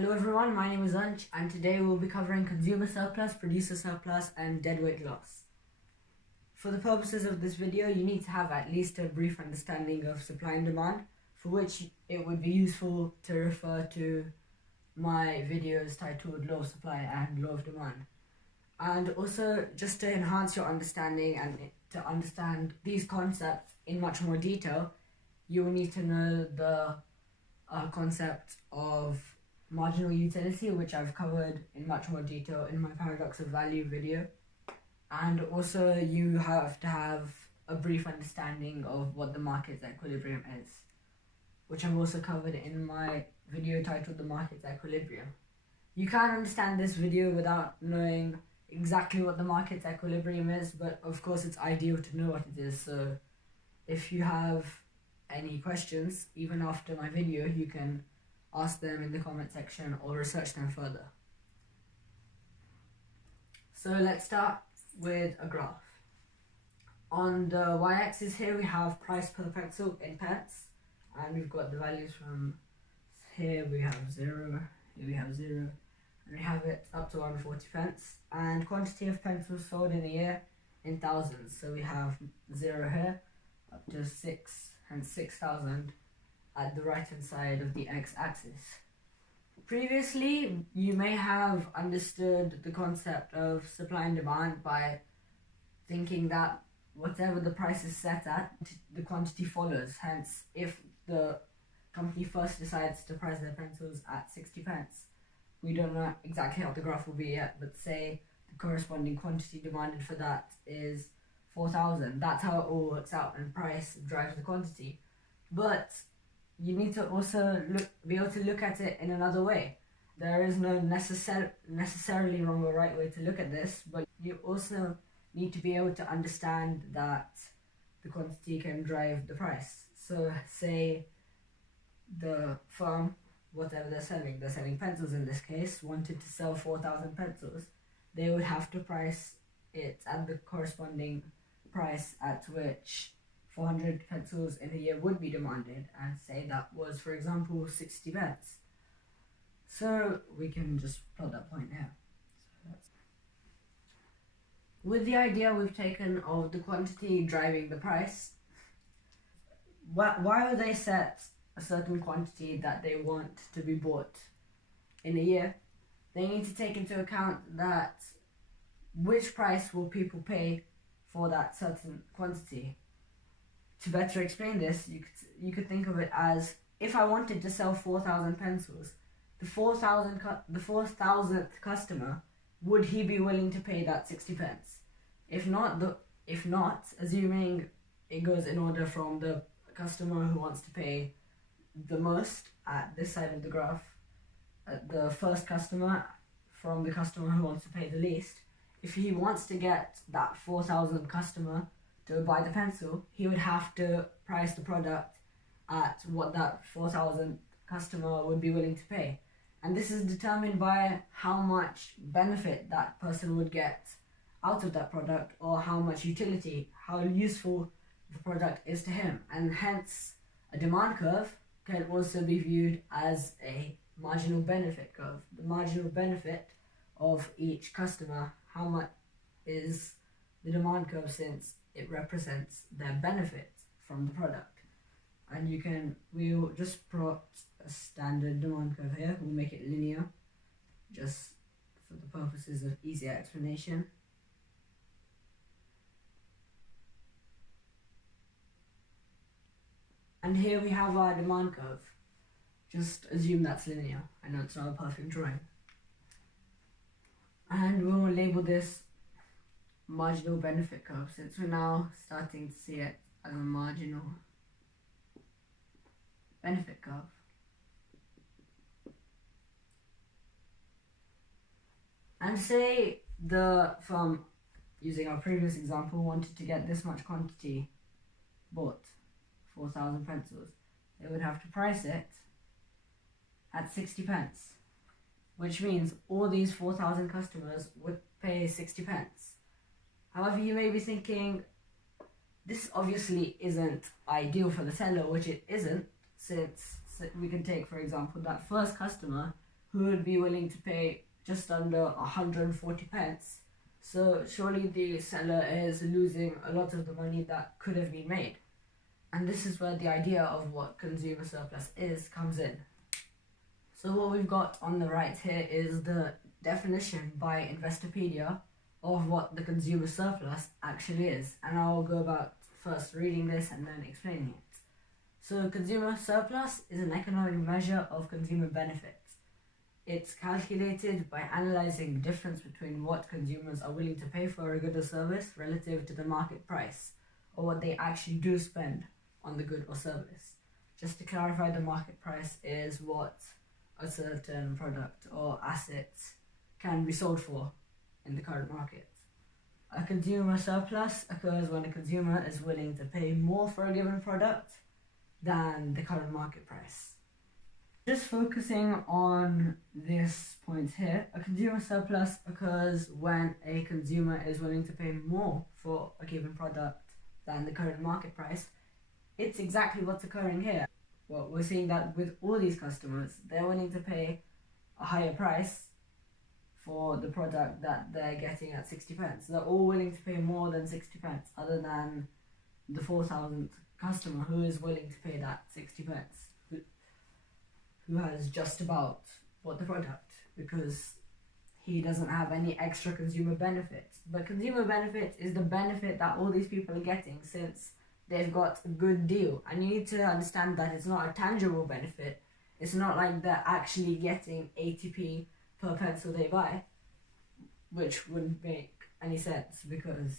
Hello everyone, my name is Ansh and today we'll be covering consumer surplus, producer surplus and deadweight loss. For the purposes of this video, you need to have at least a brief understanding of supply and demand, for which it would be useful to refer to my videos titled Law of Supply and Law of Demand. And also, just to enhance your understanding and to understand these concepts in much more detail, you will need to know the concept of marginal utility, which I've covered in much more detail in my paradox of value video. And also you have to have a brief understanding of what the market's equilibrium is, which I've also covered in my video titled The Market's Equilibrium. You can understand this video without knowing exactly what the market's equilibrium is, but of course it's ideal to know what it is. So if you have any questions, even after my video, you can ask them in the comment section or research them further. So let's start with a graph. On the y-axis here we have price per pencil in pence, and we've got the values from here we have 0, here we have 0, and we have it up to 140 pence, and quantity of pencils sold in a year in thousands. So we have 0 here up to 6 and 6,000 at the right hand side of the x-axis. Previously, you may have understood the concept of supply and demand by thinking that whatever the price is set at, the quantity follows. Hence, if the company first decides to price their pencils at 60 pence, we don't know exactly how the graph will be yet, but say the corresponding quantity demanded for that is 4,000. That's how it all works out, and price drives the quantity. But you need to also be able to look at it in another way. There is no necessarily wrong or right way to look at this, but you also need to be able to understand that the quantity can drive the price. So say the firm, whatever they're selling pencils in this case, wanted to sell 4,000 pencils, they would have to price it at the corresponding price at which 400 pencils in a year would be demanded, and say that was, for example, 60 pence. So we can just plot that point here. With the idea we've taken of the quantity driving the price, why would they set a certain quantity that they want to be bought in a year? They need to take into account that which price will people pay for that certain quantity. To better explain this, you could think of it as, if I wanted to sell 4,000 pencils, the 4,000th customer, would he be willing to pay that 60 pence? If not, assuming it goes in order from the customer who wants to pay the most at this side of the graph, the first customer from the customer who wants to pay the least, if he wants to get that 4,000th customer to buy the pencil, he would have to price the product at what that 4,000th customer would be willing to pay. And this is determined by how much benefit that person would get out of that product, or how much utility, how useful the product is to him. And hence, a demand curve can also be viewed as a marginal benefit curve. The marginal benefit of each customer, how much is the demand curve, since it represents their benefit from the product. And we'll just plot a standard demand curve here. We'll make it linear, just for the purposes of easier explanation. And here we have our demand curve. Just assume that's linear. I know it's not a perfect drawing. And we'll label this marginal benefit curve, since we're now starting to see it as a marginal benefit curve. And say the firm, using our previous example, wanted to get this much quantity bought, 4,000 pencils. They would have to price it at 60 pence, which means all these 4,000 customers would pay 60 pence. However, you may be thinking, this obviously isn't ideal for the seller, which it isn't, since we can take, for example, that first customer who would be willing to pay just under 140 pence. So surely the seller is losing a lot of the money that could have been made. And this is where the idea of what consumer surplus is comes in. So what we've got on the right here is the definition by Investopedia of what the consumer surplus actually is. And I'll go about first reading this and then explaining it. So consumer surplus is an economic measure of consumer benefits. It's calculated by analysing the difference between what consumers are willing to pay for a good or service relative to the market price, or what they actually do spend on the good or service. Just to clarify, the market price is what a certain product or asset can be sold for in the current market. A consumer surplus occurs when a consumer is willing to pay more for a given product than the current market price. Just focusing on this point here, a consumer surplus occurs when a consumer is willing to pay more for a given product than the current market price. It's exactly what's occurring here. Well, we're seeing that with all these customers, they're willing to pay a higher price for the product that they're getting at 60 pence. They're all willing to pay more than 60 pence, other than the 4,000th customer who is willing to pay that 60 pence, who has just about bought the product because he doesn't have any extra consumer benefits. But consumer benefit is the benefit that all these people are getting since they've got a good deal. And you need to understand that it's not a tangible benefit. It's not like they're actually getting 80p per pencil they buy, which wouldn't make any sense because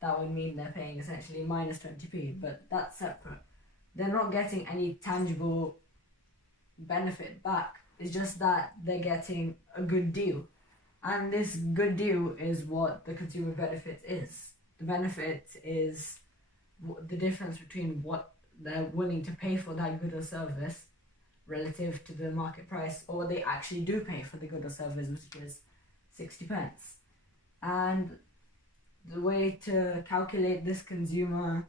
that would mean they're paying essentially minus 20p, but that's separate. They're not getting any tangible benefit back. It's just that they're getting a good deal. And this good deal is what the consumer benefit is. The benefit is the difference between what they're willing to pay for that good or service relative to the market price, or what they actually do pay for the good or service, which is 60 pence. And the way to calculate this consumer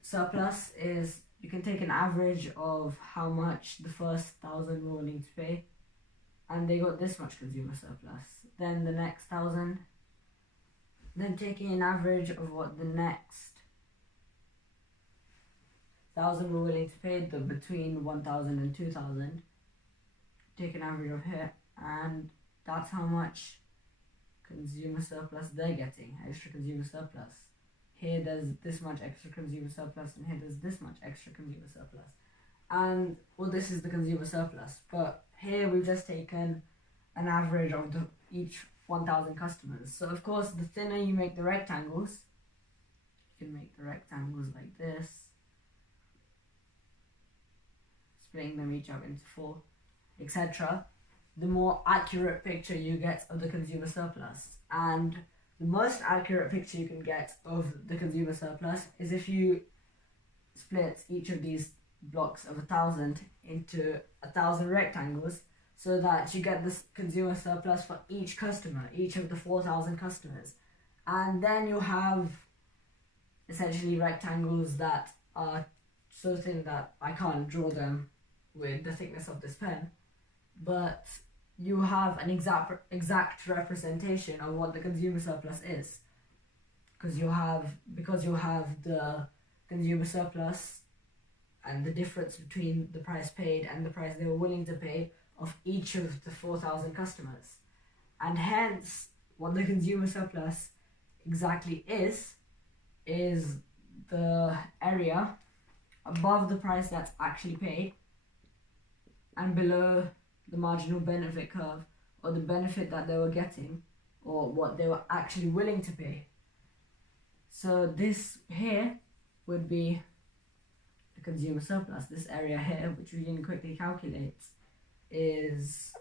surplus is you can take an average of how much the first 1,000 were willing to pay, and they got this much consumer surplus. Then the next 1,000, then taking an average of what the next 1,000 were willing to pay, the between 1,000 and 2,000, take an average of here, and that's how much consumer surplus they're getting, extra consumer surplus. Here there's this much extra consumer surplus, and here there's this much extra consumer surplus. And well, this is the consumer surplus, but here we've just taken an average of each 1,000 customers. So of course, the thinner you make the rectangles, you can make the rectangles like this, splitting them each up into 4, etc., the more accurate picture you get of the consumer surplus. And the most accurate picture you can get of the consumer surplus is if you split each of these blocks of 1,000 into 1,000 rectangles, so that you get this consumer surplus for each customer, each of the 4,000 customers. And then you have essentially rectangles that are so thin that I can't draw them with the thickness of this pen, but you have an exact representation of what the consumer surplus is, because you have the consumer surplus and the difference between the price paid and the price they were willing to pay of each of the 4,000 customers. And hence what the consumer surplus exactly is the area above the price that's actually paid and below the marginal benefit curve, or the benefit that they were getting, or what they were actually willing to pay. So this here would be the consumer surplus. This area here, which we can quickly calculate, is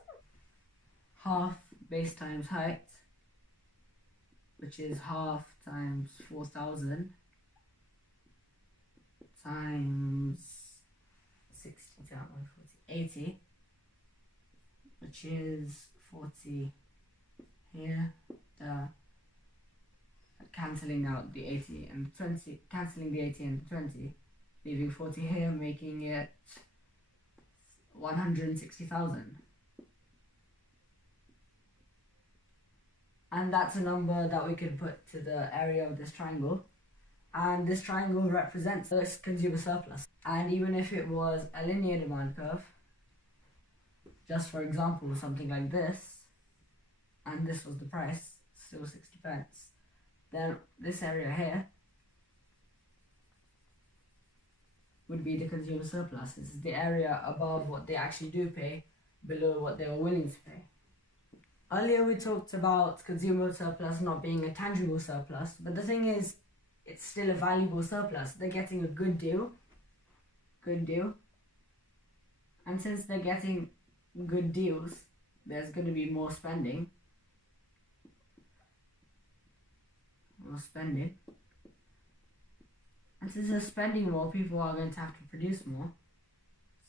half base times height, which is half times 4,000 times 60 times 80, which is 40 here, cancelling out the 80 and 20, cancelling the 80 and 20, leaving 40 here, making it 160,000. And that's a number that we can put to the area of this triangle. And this triangle represents this consumer surplus. And even if it was a linear demand curve, just for example, something like this, and this was the price, still 60 pence, then this area here would be the consumer surplus. This is the area above what they actually do pay, below what they are willing to pay. Earlier we talked about consumer surplus not being a tangible surplus, but the thing is, it's still a valuable surplus. They're getting a good deal. And since they're getting good deals, there's going to be more spending. And since they're spending more, people are going to have to produce more.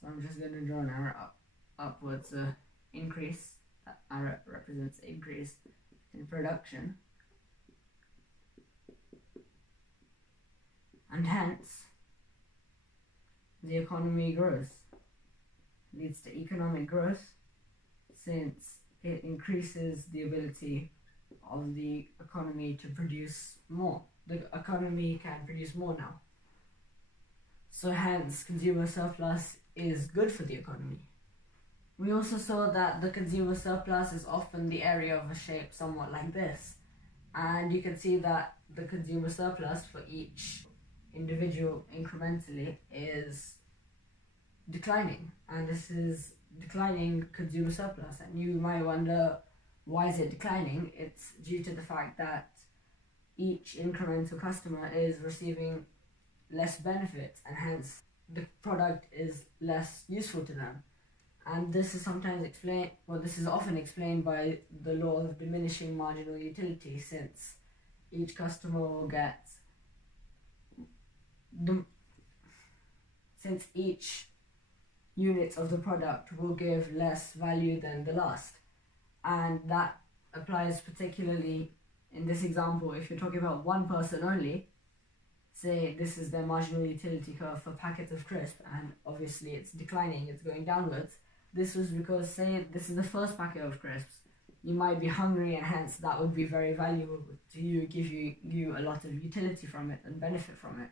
So I'm just going to draw an arrow upwards, increase. That arrow represents increase in production. And hence, the economy grows. Leads to economic growth, since it increases the ability of the economy to produce more. The economy can produce more now. So hence, consumer surplus is good for the economy. We also saw that the consumer surplus is often the area of a shape somewhat like this. And you can see that the consumer surplus for each individual incrementally is declining. And this is declining consumer surplus. And you might wonder, why is it declining? It's due to the fact that each incremental customer is receiving less benefits, and hence the product is less useful to them. And this is often explained by the law of diminishing marginal utility, since each customer will get since each unit of the product will give less value than the last. And that applies particularly in this example. If you're talking about one person only, say this is their marginal utility curve for packets of crisp, and obviously it's declining, it's going downwards. This was because, say this is the first packet of crisps, you might be hungry, and hence that would be very valuable to you, give you a lot of utility from it and benefit from it.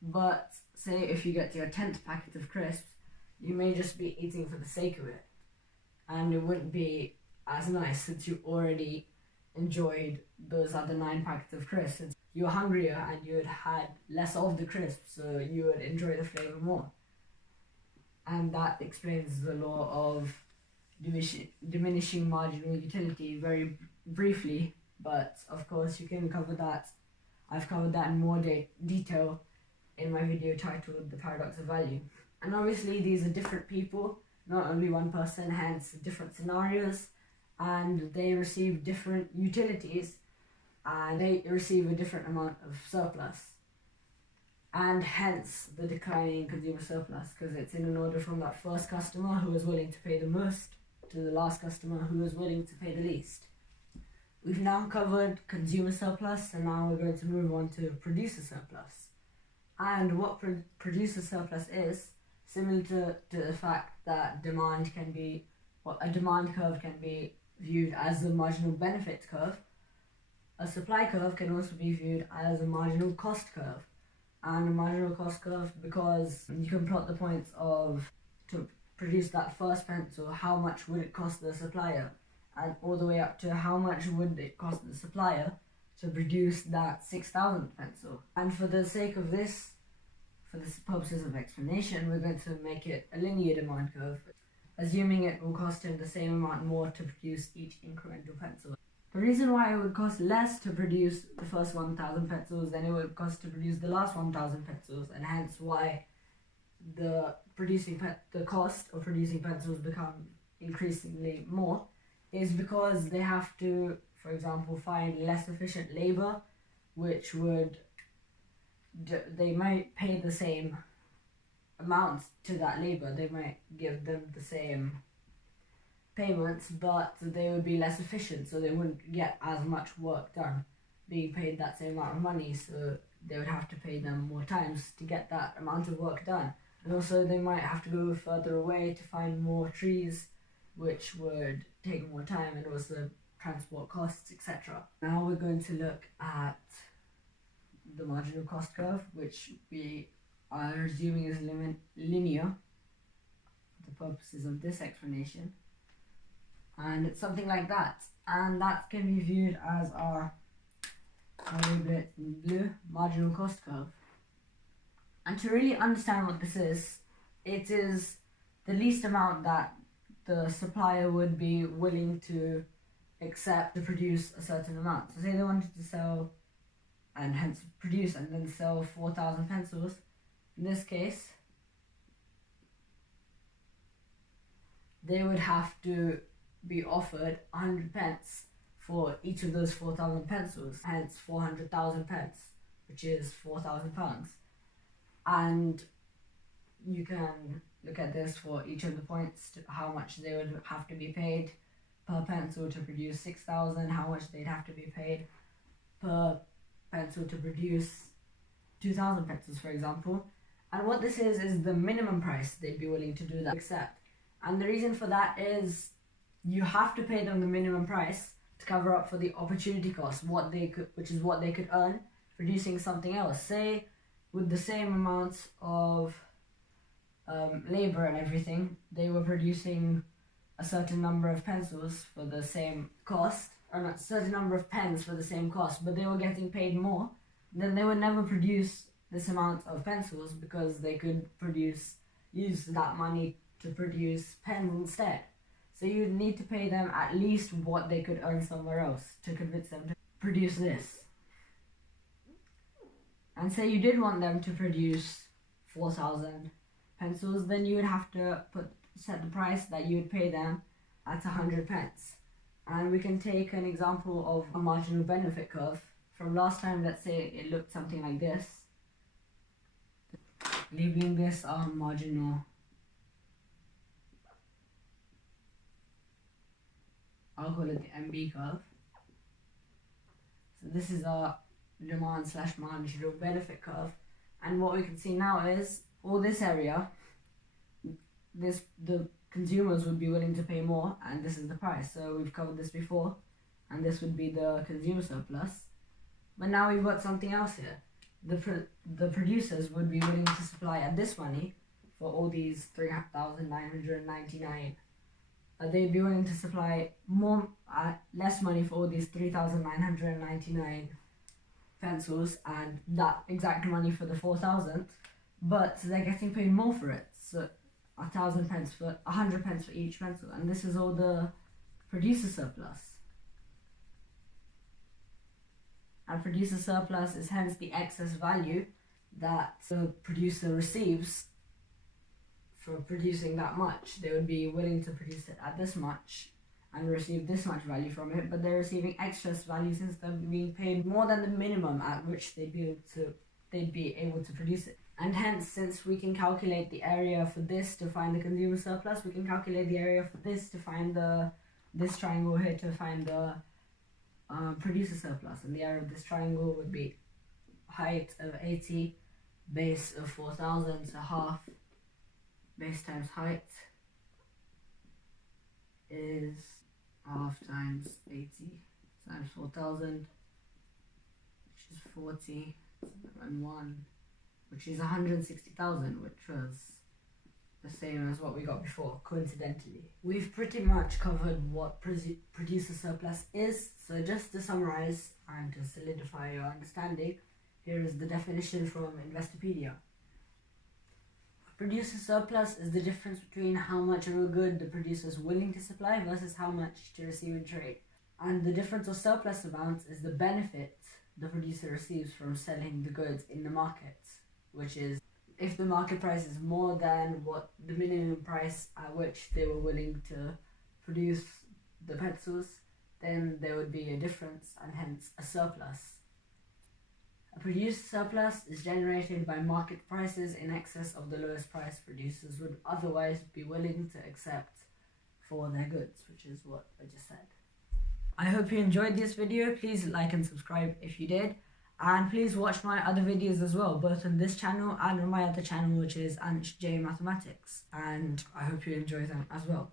But say if you get to your 10th packet of crisps, you may just be eating for the sake of it, and it wouldn't be as nice since you already enjoyed those other 9 packets of crisps. Since you're hungrier and you had had less of the crisps, so you would enjoy the flavor more. And that explains the law of diminishing marginal utility very briefly, but of course you can cover that. I've covered that in more detail in my video titled The Paradox of Value. And obviously these are different people, not only one person, hence different scenarios, and they receive different utilities, and they receive a different amount of surplus. And hence the declining consumer surplus, because it's in an order from that first customer who was willing to pay the most to the last customer who was willing to pay the least. We've now covered consumer surplus, and now we're going to move on to producer surplus. And what producer surplus is, similar to the fact that a demand curve can be viewed as a marginal benefit curve, a supply curve can also be viewed as a marginal cost curve. And a marginal cost curve, because you can plot the points of, to produce that first pencil, how much would it cost the supplier, and all the way up to how much would it cost the supplier to produce that 6,000 pencil. And for the sake of this, for the purposes of explanation, we're going to make it a linear demand curve, assuming it will cost him the same amount more to produce each incremental pencil. The reason why it would cost less to produce the first 1,000 pencils than it would cost to produce the last 1,000 pencils, and hence why the cost of producing pencils become increasingly more, is because they have to, for example, find less efficient labor, which would, they might pay the same amount to that labor, they might give them the same payments, but they would be less efficient, so they wouldn't get as much work done, being paid that same amount of money, so they would have to pay them more times to get that amount of work done. And also they might have to go further away to find more trees, which would take more time, and also transport costs, etc. Now we're going to look at the marginal cost curve, which we are assuming is linear for the purposes of this explanation. And it's something like that. And that can be viewed as our, I'll label it in blue, marginal cost curve. And to really understand what this is, it is the least amount that the supplier would be willing to accept to produce a certain amount. So say they wanted to sell and hence produce and then sell 4,000 pencils. In this case, they would have to be offered 100 pence for each of those 4,000 pencils, hence 400,000 pence, which is £4,000. And you can look at this for each of the points, to how much they would have to be paid per pencil to produce 6,000, how much they'd have to be paid per pencil to produce 2,000 pencils, for example. And what this is the minimum price they'd be willing to do that accept. And the reason for that is you have to pay them the minimum price to cover up for the opportunity cost, which is what they could earn producing something else. Say with the same amount of labor and everything, they were producing a certain number of pencils for the same cost, or a certain number of pens for the same cost, but they were getting paid more, then they would never produce this amount of pencils because they could use that money to produce pens instead. So you'd need to pay them at least what they could earn somewhere else to convince them to produce this. And say you did want them to produce 4,000 pencils, then you would have to set the price that you would pay them at 100 pence. And we can take an example of a marginal benefit curve. From last time, let's say it looked something like this. Labeling this our marginal, I'll call it the MB curve. So this is our demand/marginal benefit curve, and what we can see now is all this area, the consumers would be willing to pay more, and this is the price. So we've covered this before, and this would be the consumer surplus. But now we've got something else here. The producers would be willing to supply at this money for all these 3,999. They'd be willing to supply less money for all these 3,999 pencils and that exact money for the 4,000, but they're getting paid more for it. So 1,000 pence for 100 pence for each pencil, and this is all the producer surplus. And producer surplus is hence the excess value that the producer receives for producing that much. They would be willing to produce it at this much and receive this much value from it, but they're receiving excess value since they're being paid more than the minimum at which they'd be able to produce it. And hence, since we can calculate the area for this to find the consumer surplus, we can calculate the area for this to find this triangle here to find the producer surplus. And the area of this triangle would be height of 80, base of 4,000, so half base times height is half times 80 times 4,000, which is 40, and 1, which is 160,000, which was the same as what we got before, coincidentally. We've pretty much covered what producer surplus is, so just to summarize and to solidify your understanding, here is the definition from Investopedia. Producer surplus is the difference between how much of a good the producer is willing to supply versus how much to receive in trade. And the difference of surplus amounts is the benefit the producer receives from selling the goods in the market, which is if the market price is more than what the minimum price at which they were willing to produce the pencils, then there would be a difference and hence a surplus. A producer surplus is generated by market prices in excess of the lowest price producers would otherwise be willing to accept for their goods, which is what I just said. I hope you enjoyed this video. Please like and subscribe if you did, And please watch my other videos as well, both on this channel and on my other channel, which is Anch J Mathematics. And I hope you enjoy them as well.